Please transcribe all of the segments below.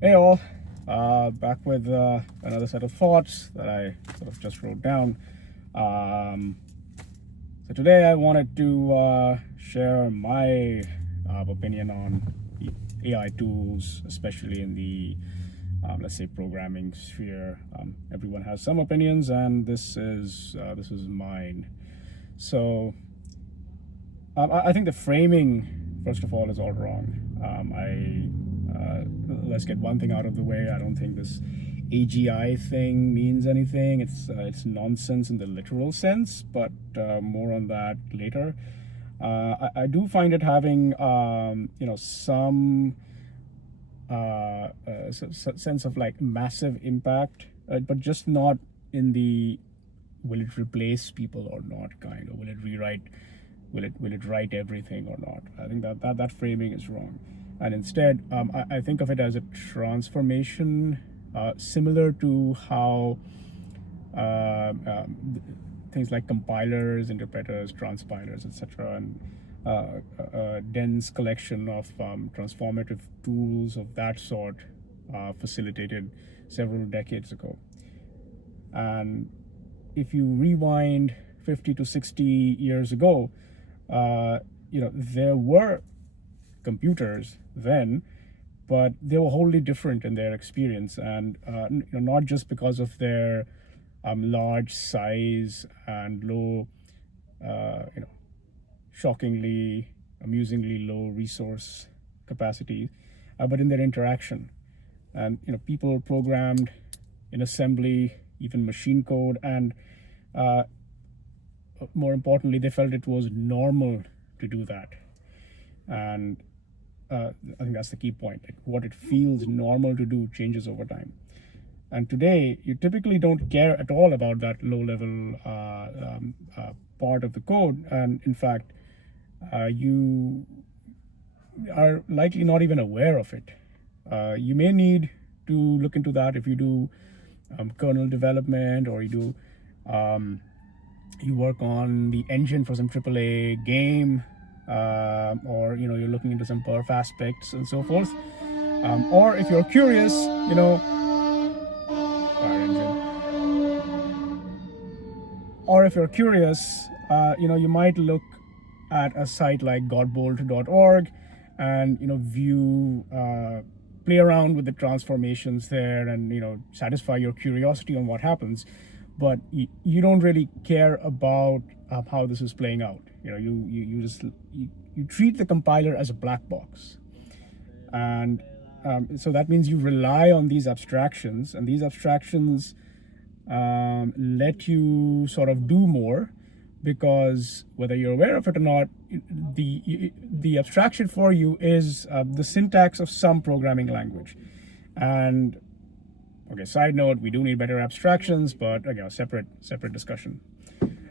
Hey all, back with another set of thoughts that I sort of just wrote down. Um, so today I wanted to share my opinion on the AI tools, especially in the let's say programming sphere. Everyone has some opinions, and this is mine. So I think the framing, first of all, is all wrong. Let's get one thing out of the way. I don't think this AGI thing means anything. It's nonsense in the literal sense, but more on that later. I do find it having some sense of like massive impact, but just not in the will it replace people or not kind, or will it rewrite, will it write everything or not. I think that framing is wrong, and instead I think of it as a transformation, similar to how things like compilers, interpreters, transpilers, etc., and a dense collection of transformative tools of that sort facilitated several decades ago. And if you rewind 50 to 60 years ago, there were computers then, but they were wholly different in their experience, and not just because of their large size and low, shockingly, amusingly low resource capacity, but in their interaction. And people programmed in assembly, even machine code, and uh, more importantly, they felt it was normal to do that. And I think that's the key point. Like, what it feels normal to do changes over time. And today, you typically don't care at all about that low-level part of the code, and in fact, you are likely not even aware of it. You may need to look into that if you do kernel development, or you work on the engine for some AAA game, or you're looking into some perf aspects and so forth. Or if you're curious, fire engine. Or if you're curious, you might look at a site like godbolt.org and view, play around with the transformations there, and satisfy your curiosity on what happens. But you don't really care about how this is playing out. You treat the compiler as a black box, and so that means you rely on these abstractions, and these abstractions let you sort of do more, because whether you're aware of it or not, the abstraction for you is the syntax of some programming language. And okay, side note, we do need better abstractions, but again, separate discussion.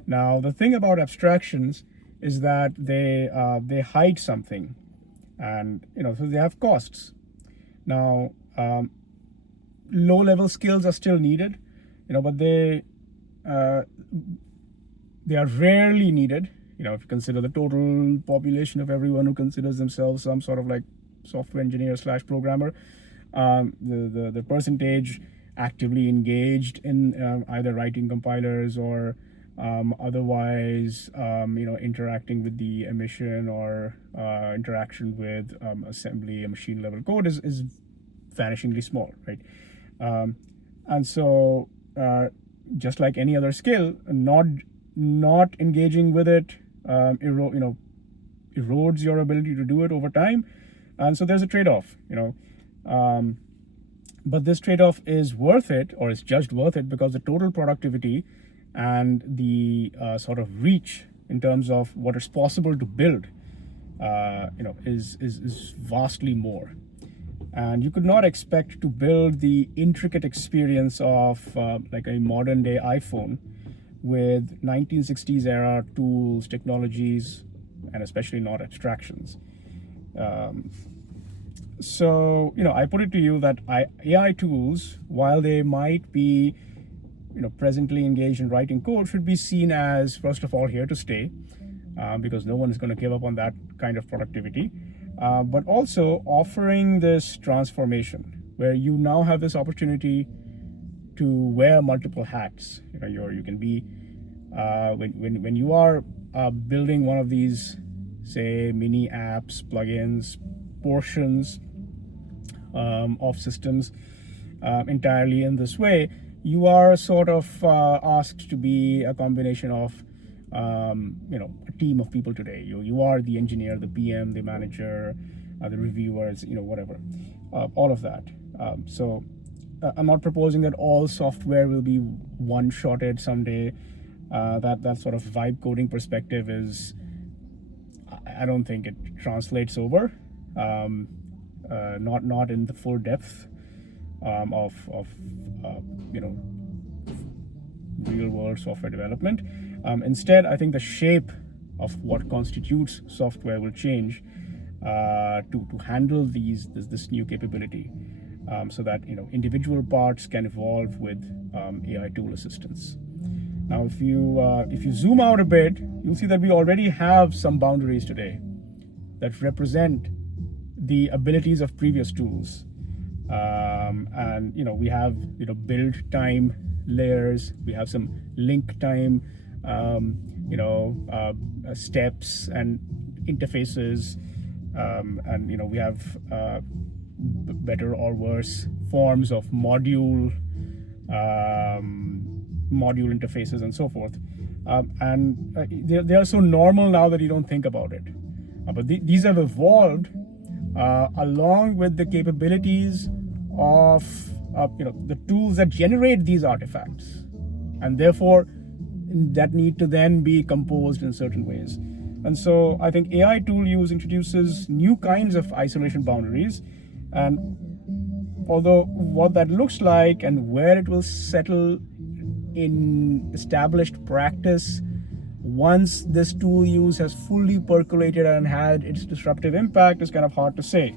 Now, the thing about abstractions is that they hide something, and so they have costs. Now, low-level skills are still needed, but uh, they are rarely needed. If you consider the total population of everyone who considers themselves some sort of like software engineer slash programmer, the percentage actively engaged in either writing compilers or otherwise, interacting with the emission, or interaction with assembly and machine level code is vanishingly small, right? And so, just like any other skill, not engaging with it erodes your ability to do it over time. And so there's a trade-off. But this trade-off is worth it, or is judged worth it, because the total productivity and the sort of reach in terms of what is possible to build, is vastly more. And you could not expect to build the intricate experience of like a modern day iPhone with 1960s era tools, technologies, and especially not abstractions. So I put it to you that AI tools, while they might be presently engaged in writing code, should be seen as, first of all, here to stay, because no one is going to give up on that kind of productivity, but also offering this transformation. where you now have this opportunity to wear multiple hats. You can be when you are building one of these, say, mini apps, plugins, portions of systems entirely in this way, you are sort of asked to be a combination of a team of people today. You are the engineer, the PM, the manager, the reviewers, whatever, all of that. So I'm not proposing that all software will be one-shotted someday. That sort of vibe coding perspective is, I don't think it translates over. Not in the full depth of real world software development. Instead, I think the shape of what constitutes software will change to handle this new capability, so that individual parts can evolve with AI tool assistance. Now, if you zoom out a bit, you'll see that we already have some boundaries today that represent the abilities of previous tools. And we have build time layers, we have some link time steps and interfaces, and we have better or worse forms of module interfaces and so forth, and they are so normal now that you don't think about it, but these have evolved along with the capabilities of the tools that generate these artifacts, and therefore that need to then be composed in certain ways. And so I think AI tool use introduces new kinds of isolation boundaries, and although what that looks like and where it will settle in established practice once this tool use has fully percolated and had its disruptive impact is kind of hard to say.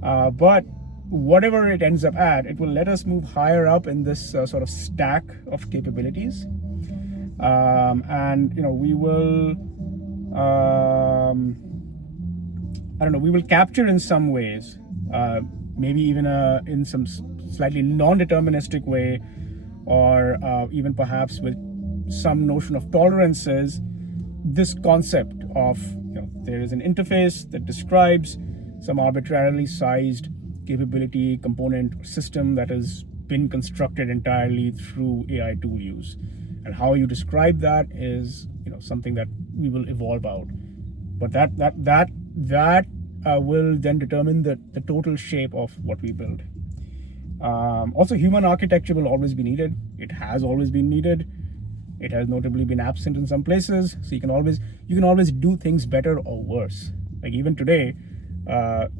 But whatever it ends up at, it will let us move higher up in this sort of stack of capabilities. And we will we will capture in some ways, maybe even in some slightly non-deterministic way, or even perhaps with some notion of tolerances, this concept of there is an interface that describes some arbitrarily sized capability, component, or system that has been constructed entirely through AI tool use. And how you describe that is something that we will evolve out. But that will then determine the total shape of what we build. Also, human architecture will always be needed. It has always been needed. It has notably been absent in some places. So you can always do things better or worse. Like even today,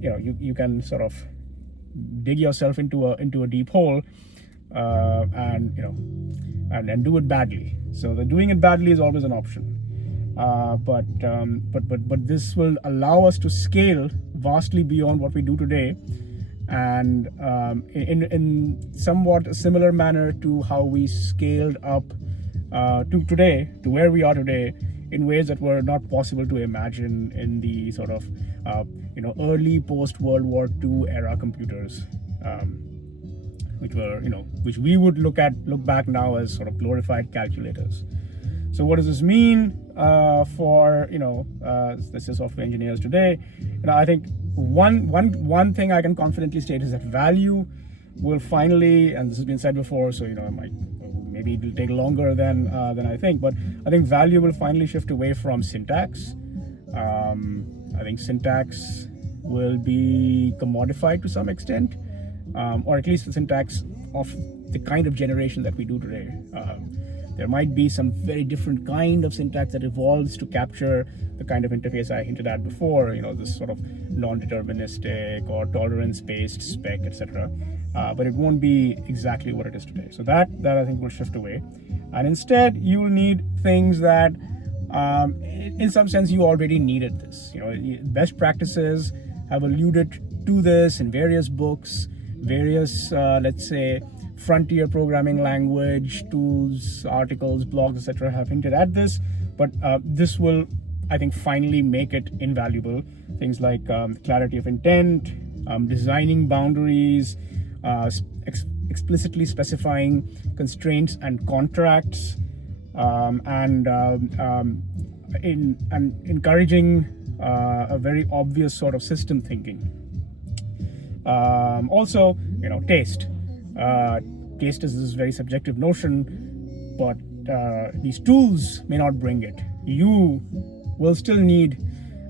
you can sort of dig yourself into a deep hole, and do it badly. So the doing it badly is always an option. But this will allow us to scale vastly beyond what we do today, and in somewhat a similar manner to how we scaled up to where we are today, in ways that were not possible to imagine in the sort of early post World War II era computers, which we would look back now as sort of glorified calculators. So what does this mean for let's say software engineers today? I think one thing I can confidently state is that value will finally, and this has been said before, so maybe it will take longer than I think, but I think value will finally shift away from syntax. I think syntax will be commodified to some extent, or at least the syntax of the kind of generation that we do today. There might be some very different kind of syntax that evolves to capture the kind of interface I hinted at before, this sort of non-deterministic or tolerance-based spec, etc. But it won't be exactly what it is today. So that I think will shift away. And instead, you will need things that, in some sense, you already needed this. Best practices have alluded to this in various books, various, let's say, frontier programming language tools, articles, blogs, etc. have hinted at this, but this will, I think, finally make it invaluable. Things like clarity of intent, designing boundaries, explicitly specifying constraints and contracts, and encouraging a very obvious sort of system thinking. Also, taste. Taste is this very subjective notion, but these tools may not bring it. You will still need,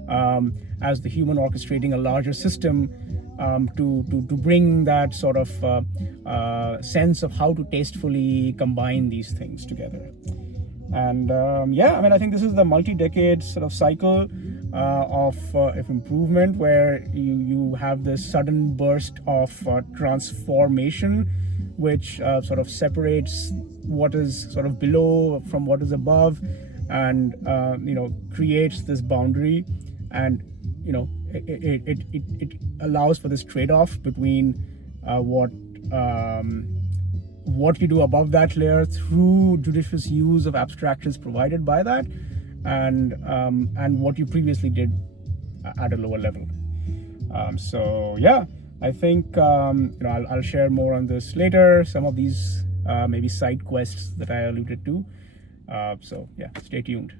as the human orchestrating a larger system, to bring that sort of sense of how to tastefully combine these things together. And I think this is the multi-decade sort of cycle of improvement, where you have this sudden burst of transformation, which sort of separates what is sort of below from what is above, and creates this boundary, and it allows for this trade-off between what you do above that layer through judicious use of abstractions provided by that, and what you previously did at a lower level. I think I'll share more on this later. Some of these maybe side quests that I alluded to. Stay tuned.